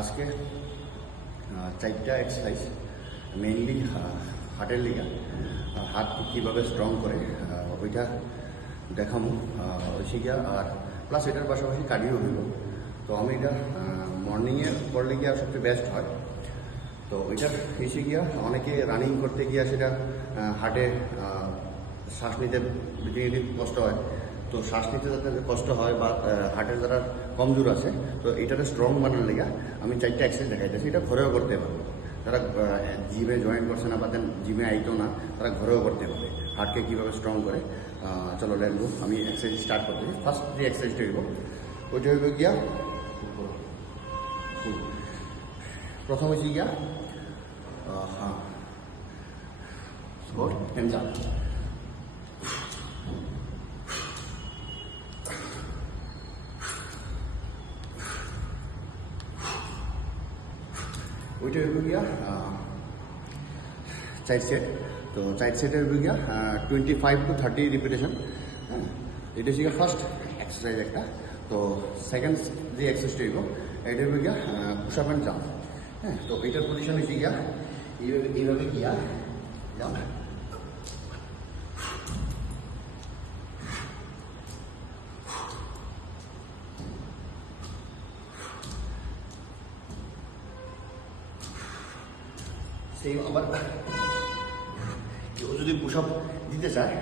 আজকে চারটা exercise mainly হার্টের লিগা হাত কীভাবে স্ট্রং করে ওইটা দেখামো হয়েছে গিয়া। আর প্লাস এটার পাশাপাশি কার্ডিও হইল। তো আমি এটা মর্নিংয়ে করলে গিয়া সবচেয়ে বেস্ট হয়। তো ওইটা হয়েছে গিয়া অনেকে রানিং করতে গিয়া সেটা হার্টে শ্বাস নিতে কষ্ট হয়। তো শ্বাস নিতে যাতে কষ্ট হয় বা হার্টের যারা কমজোর আছে, তো এটাতে স্ট্রং বানানোর লেগে আমি চারটা এক্সারসাইজ দেখাইতেছি। এটা ঘরেও করতে পারবো, যারা জিমে জয়েন করছে না বা জিমে আইতো না, তারা ঘরেও করতে পারে। হার্টকে কীভাবে স্ট্রং করে চলো লেট গো। আমি এক্সারসাইজ স্টার্ট করতেছি। ফার্স্ট যে এক্সারসাইজটা হইব ওইটা হইব গিয়া, প্রথম হয়েছে গিয়া হ্যান্ডস আপ। ওইটা হইব গিয়া 4 সেট। তো 4 সেটের হইব গিয়া 25 to 30 রিপিটেশন। হ্যাঁ, এটা হচ্ছে গিয়া ফার্স্ট এক্সারসাইজ একটা। তো সেকেন্ড যে এক্সারসাইজটা হইব এটা হইব গিয়া পুশ আপ অ্যান্ড জাম্প। হ্যাঁ, তো এটার পজিশন হচ্ছে গিয়া এইভাবে গিয়া জাম্প। সেম আবার কেউ যদি পুশ আপ দিতে চায়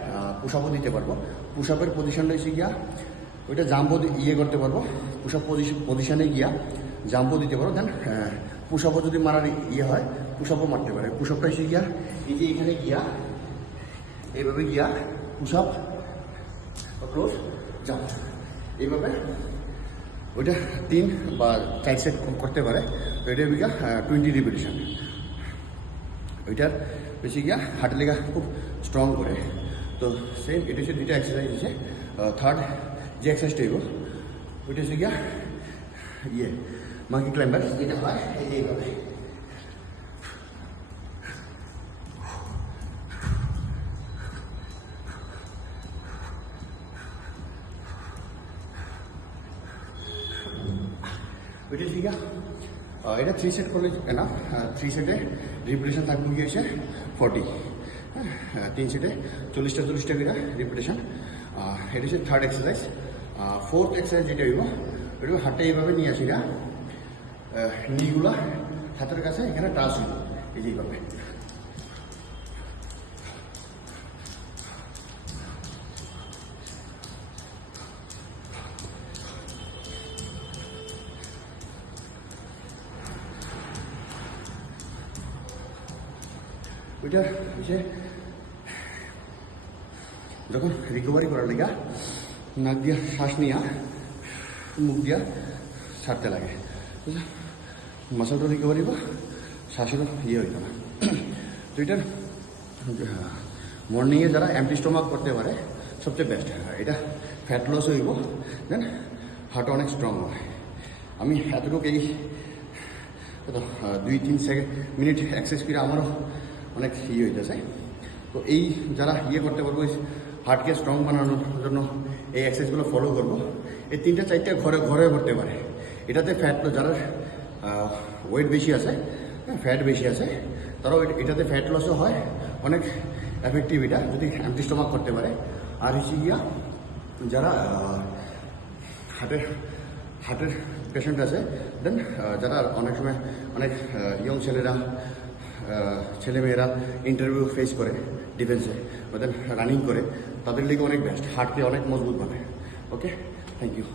পুশ আপও দিতে পারবো। পুশ আপের পজিশনটা এসে গিয়া ওইটা জাম্পও করতে পারবো। পুশ আপ পজিশনে গিয়া জাম্পও দিতে পারবো। দেন পুশ আপও যদি মারার হয় পুশ আপও মারতে পারে। পুশ আপটা এসে গিয়া এই যে এখানে গিয়া এইভাবে গিয়া পুশ আপ ক্লোজ জাম্প, এইভাবে ওইটা 3 বা 4 সেট করতে পারে। তো এটা গিয়া 20 রিপিটেশন। ওইটার বেশি গিয়া হার্টের লেগা খুব স্ট্রং করে। তো সেম এটা হচ্ছে দুইটা এক্সারসাইজ হচ্ছে। থার্ড যে এক্সারসাইজটা হইব ওইটা হচ্ছে গিয়া মাঙ্কি ক্লাইম্বার। যেটা হয় এই যে এইভাবে ওইটা হচ্ছে গিয়া এটা 3 সেট করলে না। 3 সেটে রিপিটেশন থাকবে গিয়ে হচ্ছে 40। হ্যাঁ, 3 সেটে 40টা করে রিপিটেশন। এটা হচ্ছে থার্ড এক্সারসাইজ। ফোর্থ এক্সারসাইজ যেটা হইব এটা হাতটা এইভাবে নিয়ে আসি না, নিগুলা হাতের কাছে এখানে টাচ হইব এই যে এইভাবে। ওইটা হচ্ছে যখন রিকভারি করার লেগা নাক দিয়া শ্বাস নিয়া মুখ দিয়া ছাড়তে লাগে, মাসলটা রিকভারি বা শ্বাসেরও হইতো না। তো এটার মর্নিংয়ে যারা এমটি স্টোমাক করতে পারে সবচেয়ে বেস্ট। এটা ফ্যাট লস হইব, দেন হার্ট অনেক স্ট্রং হয়। আমি এতটুকু এই 2-3 মিনিট এক্সারসাইজ করে আমারও অনেক হইতেছে। তো এই যারা করতে পারবো হার্টকে স্ট্রং বানানোর জন্য এই এক্সারসাইজগুলো ফলো করবো। এই 3-4টা ঘরে করতে পারে। এটাতে ফ্যাট যারা ওয়েট বেশি আছে, ফ্যাট বেশি আছে, তারাও এটাতে ফ্যাট লসও হয়, অনেক এফেক্টিভ এটা যদি এমটি স্টোমাক করতে পারে। আর হচ্ছে গিয়া যারা হার্টের পেশেন্ট আছে, দেন যারা অনেক সময় অনেক ইয়ং ছেলেমেয়েরা ইন্টারভিউ ফেস করে ডিফেন্সে, ওদের রানিং করে, তাদের লিগে অনেক বেস্ট, হার্টকে অনেক মজবুত বানায়। ওকে, থ্যাংক ইউ।